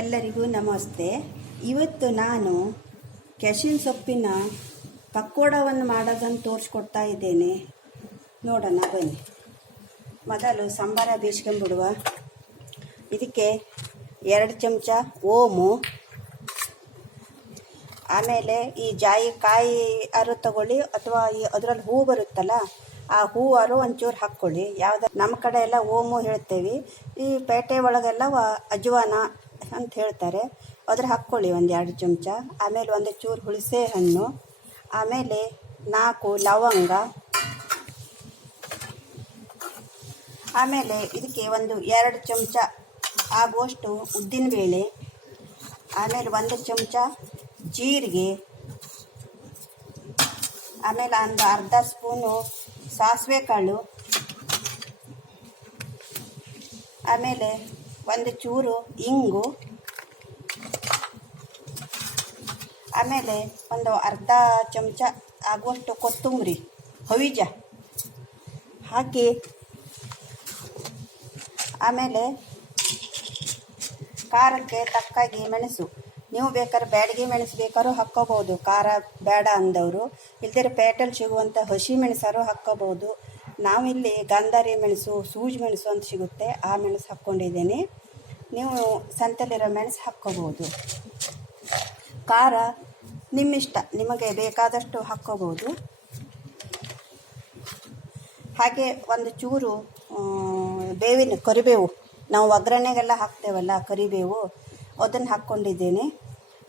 ಎಲ್ಲರಿಗೂ ನಮಸ್ತೆ. ಇವತ್ತು ನಾನು ಕೆಶಿನ ಸೊಪ್ಪಿನ ಪಕೋಡವನ್ನು ಮಾಡೋದನ್ನು ತೋರಿಸ್ಕೊಡ್ತಾ ಇದ್ದೇನೆ. ನೋಡೋಣ ಬನ್ನಿ. ಮೊದಲು ಸಂಬಾರ ಬೇಯಿಸ್ಕೊಂಡ್ಬಿಡುವ. ಇದಕ್ಕೆ 2 ಚಮಚ ಓಮು, ಆಮೇಲೆ ಈ ಜಾಯಿಕಾಯಿ ಅರು ತಗೊಳ್ಳಿ, ಅಥವಾ ಅದರಲ್ಲಿ ಹೂ ಬರುತ್ತಲ್ಲ ಆ ಹೂವಾರು ಒಂಚೂರು ಹಾಕ್ಕೊಳ್ಳಿ. ನಮ್ಮ ಕಡೆ ಎಲ್ಲ ಓಮು ಹೇಳ್ತೇವೆ, ಈ ಪೇಟೆ ಒಳಗೆಲ್ಲ ಅಜ್ವಾನ ಅಂತ ಹೇಳ್ತಾರೆ. ಅದ್ರ ಹಾಕ್ಕೊಳ್ಳಿ 1-2 ಚಮಚ. ಆಮೇಲೆ 1 ಚೂರು ಹುಣಸೆ ಹಣ್ಣು, ಆಮೇಲೆ 4 ಲವಂಗ, ಆಮೇಲೆ ಇದಕ್ಕೆ 2 ಚಮಚ ಆಗುವಷ್ಟು ಉದ್ದಿನಬೇಳೆ, ಆಮೇಲೆ 1 ಚಮಚ ಜೀರಿಗೆ, ಆಮೇಲೆ ಒಂದು ಅರ್ಧ ಸ್ಪೂನು ಸಾಸಿವೆ ಕಾಳು, ಆಮೇಲೆ 1 ಚೂರು ಇಂಗು, ಆಮೇಲೆ ಅರ್ಧ ಚಮಚ ಆಗುವಷ್ಟು ಕೊತ್ತಂಬರಿ ಹವಿಜ ಹಾಕಿ, ಆಮೇಲೆ ಖಾರಕ್ಕೆ ತಕ್ಕಾಗಿ ಮೆಣಸು. ನೀವು ಬೇಕಾದ್ರೆ ಬ್ಯಾಡಗಿ ಮೆಣಸು ಬೇಕಾದ್ರೂ ಹಾಕ್ಕೋಬೋದು, ಖಾರ ಬೇಡ ಅಂದವರು. ಇಲ್ದಿರ ಪೇಟೆಲ್ ಸಿಗುವಂಥ ಹಸಿ ಮೆಣಸಾರು ಹಾಕ್ಕೋಬೋದು. ನಾವಿಲ್ಲಿ ಗಾಂಧಾರಿ ಮೆಣಸು, ಸೂಜಿ ಮೆಣಸು ಅಂತ ಸಿಗುತ್ತೆ, ಆ ಮೆಣಸು ಹಾಕ್ಕೊಂಡಿದ್ದೀನಿ. ನೀವು ಸಂತೆಲಿರೋ ಮೆಣಸು ಹಾಕ್ಕೋಬೋದು. ಖಾರ ನಿಮ್ಮಿಷ್ಟ, ನಿಮಗೆ ಬೇಕಾದಷ್ಟು ಹಾಕ್ಕೋಬೋದು. ಹಾಗೆ 1 ಚೂರು ಬೇವಿನ ಕರಿಬೇವು, ನಾವು ಒಗ್ಗರಣೆಗೆಲ್ಲ ಹಾಕ್ತೇವಲ್ಲ ಕರಿಬೇವು, ಅದನ್ನು ಹಾಕ್ಕೊಂಡಿದ್ದೇನೆ.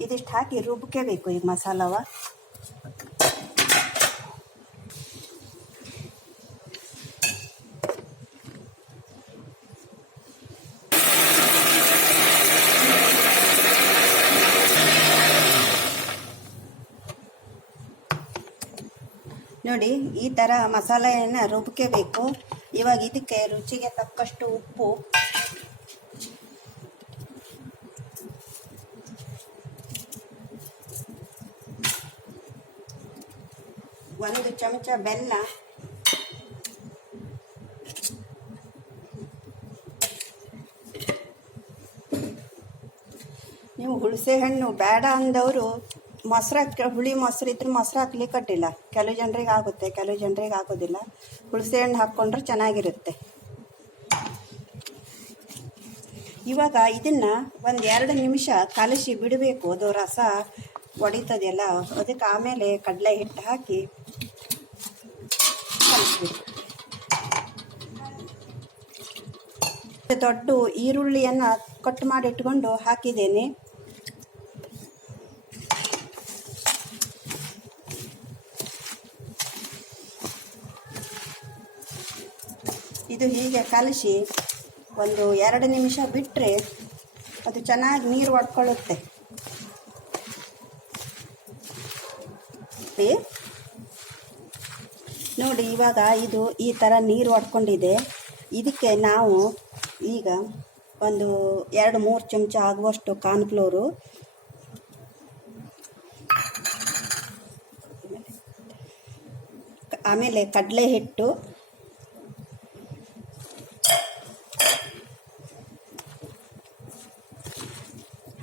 ಇದಿಷ್ಟು ಹಾಕಿ ರುಬ್ಕೋಬೇಕು ಈಗ ಮಸಾಲವ. ನೋಡಿ, ಈ ಥರ ಮಸಾಲೆಯನ್ನು ರುಬ್ಕೋಬೇಕು. ಇವಾಗ ಇದಕ್ಕೆ ರುಚಿಗೆ ತಕ್ಕಷ್ಟು ಉಪ್ಪು, 1 ಚಮಚ ಬೆಲ್ಲ, ನೀವು ಹುಣಸೆ ಹಣ್ಣು ಬೇಡ ಅಂದವರು ಹುಳಿ ಮೊಸರು ಇದ್ರೆ ಮೊಸರು ಹಾಕ್ಲಿಕ್ಕೆ ಅಡ್ಡಿಲ್ಲ. ಕೆಲವು ಜನರಿಗೆ ಆಗುತ್ತೆ, ಕೆಲವು ಜನರಿಗೆ ಆಗೋದಿಲ್ಲ. ಹುಣಸೆ ಹಣ್ಣು ಹಾಕ್ಕೊಂಡ್ರೆ ಚೆನ್ನಾಗಿರುತ್ತೆ. ಇವಾಗ ಇದನ್ನು 1-2 ನಿಮಿಷ ಕಲಸಿ ಬಿಡಬೇಕು. ಅದು ರಸ ಒಡಿತದೆಲ್ಲ, ಅದಕ್ಕೆ ಆಮೇಲೆ ಕಡಲೆ ಹಿಟ್ಟು ಹಾಕಿ ಕಲಿಸ್ಬೇಕು. ದೊಡ್ಡ ಈರುಳ್ಳಿಯನ್ನು ಕಟ್ ಮಾಡಿ ಇಟ್ಕೊಂಡು ಹಾಕಿದ್ದೇನೆ. ಇದು ಹೀಗೆ ಕಲಸಿ 1-2 ನಿಮಿಷ ಬಿಟ್ಟರೆ ಅದು ಚೆನ್ನಾಗಿ ನೀರು ಒಡ್ಕೊಳ್ಳುತ್ತೆ. ನೋಡಿ, ಇವಾಗ ಇದು ಈ ಥರ ನೀರು ಒಡ್ಕೊಂಡಿದೆ. ಇದಕ್ಕೆ ನಾವು ಈಗ 2-3 ಚಮಚ ಆಗುವಷ್ಟು ಕಾರ್ನ್ಫ್ಲೋರು, ಆಮೇಲೆ ಕಡಲೆ ಹಿಟ್ಟು,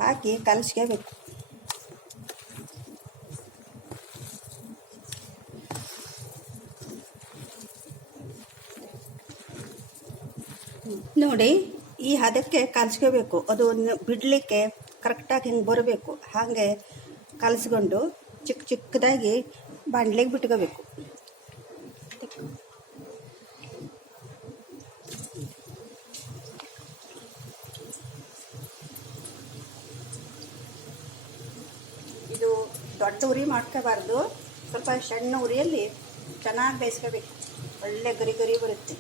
ಹಾಕಿ ಕಲಸ್ಕೋಬೇಕು. ನೋಡಿ, ಈ ಹದಕ್ಕೆ ಕಲಸ್ಕೋಬೇಕು. ಅದು ಬಿಡಲಿಕ್ಕೆ ಕರೆಕ್ಟಾಗಿ ಹಿಂಗೆ ಬರಬೇಕು. ಹಾಗೆ ಕಲಸ್ಕೊಂಡು ಚಿಕ್ಕದಾಗಿ ಬಾಣಲೆಗೆ ಬಿಟ್ಕೋಬೇಕು. ಇದು ದೊಡ್ಡ ಉರಿ ಮಾಡ್ಕೋಬಾರ್ದು, ಸ್ವಲ್ಪ ಸಣ್ಣ ಉರಿಯಲ್ಲಿ ಚೆನ್ನಾಗಿ ಬೇಯಿಸ್ಕೋಬೇಕು. ಒಳ್ಳೆ ಗರಿ ಗರಿ ಬರುತ್ತೆ.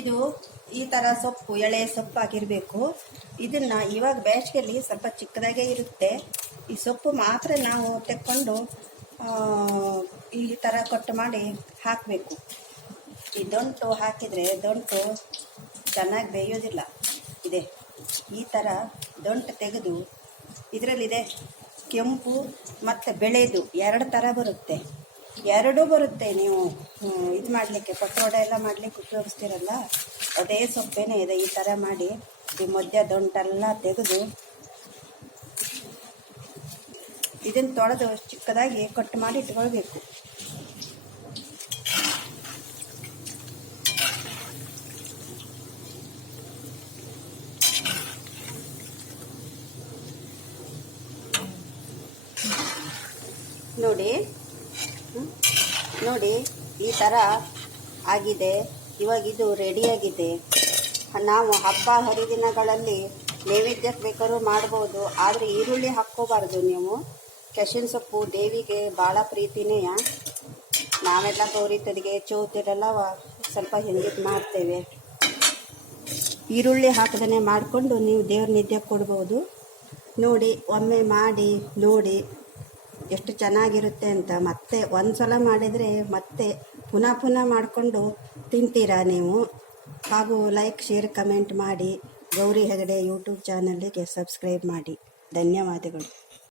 ಇದು ಈ ಥರ ಸೊಪ್ಪು, ಎಳೆ ಸೊಪ್ಪು ಆಗಿರಬೇಕು. ಇದನ್ನು ಇವಾಗ ಬೇಸಿಗೆಯಲ್ಲಿ ಸ್ವಲ್ಪ ಚಿಕ್ಕದಾಗೇ ಇರುತ್ತೆ. ಈ ಸೊಪ್ಪು ಮಾತ್ರ ನಾವು ತೆಕ್ಕೊಂಡು ಈ ಥರ ಕಟ್ ಮಾಡಿ ಹಾಕಬೇಕು. ಈ ದಂಟು ಹಾಕಿದರೆ ದಂಟು ಚೆನ್ನಾಗಿ ಬೇಯೋದಿಲ್ಲ. ಇದೆ ಈ ಥರ ದಂಟು ತೆಗೆದು ಇದರಲ್ಲಿದೆ ಕೆಂಪು ಮತ್ತು ಬೆಳೆದು 2 ಥರ ಬರುತ್ತೆ. ಎರಡೂ ಬರುತ್ತೆ. ನೀವು ಇದು ಮಾಡಲಿಕ್ಕೆ ಪಕೋಡೆ ಎಲ್ಲ ಮಾಡಲಿಕ್ಕೆ ಉಪಯೋಗಿಸ್ತೀರಲ್ಲ, ಅದೇ ಸೊಪ್ಪೇನೆ ಇದೆ. ಈ ಥರ ಮಾಡಿ ಈ ಮಧ್ಯ ದಂಟೆಲ್ಲ ತೆಗೆದು ಇದನ್ನು ತೊಳೆದು ಚಿಕ್ಕದಾಗಿ ಕಟ್ ಮಾಡಿ ಇಟ್ಕೊಳ್ಬೇಕು. ನೋಡಿ ಈ ಥರ ಆಗಿದೆ. ಇವಾಗ ಇದು ರೆಡಿಯಾಗಿದೆ. ನಾವು ಹಬ್ಬ ಹರಿದಿನಗಳಲ್ಲಿ ನೈವೇದ್ಯಕ್ಕೆ ಬೇಕಾದ್ರೂ ಮಾಡ್ಬೋದು, ಆದರೆ ಈರುಳ್ಳಿ ಹಾಕ್ಕೋಬಾರ್ದು ನೀವು. ಕೆಶಿನ ಸೊಪ್ಪು ದೇವಿಗೆ ಭಾಳ ಪ್ರೀತಿನೇ. ನಾವೆಲ್ಲ ಗೌರಿ ತದಿಗೆ ಚೌತಿರೆಲ್ಲ ಸ್ವಲ್ಪ ಹಿಂದಿಟ್ಟು ಮಾಡ್ತೇವೆ. ಈರುಳ್ಳಿ ಹಾಕದೇ ಮಾಡಿಕೊಂಡು ನೀವು ದೇವ್ರ ನಿದ್ಯಕ್ಕೆ ಕೊಡ್ಬೋದು. ನೋಡಿ, ಒಮ್ಮೆ ಮಾಡಿ ನೋಡಿ ಎಷ್ಟು ಚೆನ್ನಾಗಿರುತ್ತೆ ಅಂತ. ಮತ್ತೆ ಒಂದು ಸಲ ಮಾಡಿದರೆ ಮತ್ತೆ ಪುನಃ ಮಾಡಿಕೊಂಡು ತಿಂತೀರಾ ನೀವು. ಹಾಗೂ ಲೈಕ್, ಶೇರ್, ಕಮೆಂಟ್ ಮಾಡಿ. ಗೌರಿ ಹೆಗಡೆ ಯೂಟ್ಯೂಬ್ ಚಾನಲ್ಗೆ ಸಬ್ಸ್ಕ್ರೈಬ್ ಮಾಡಿ. ಧನ್ಯವಾದಗಳು.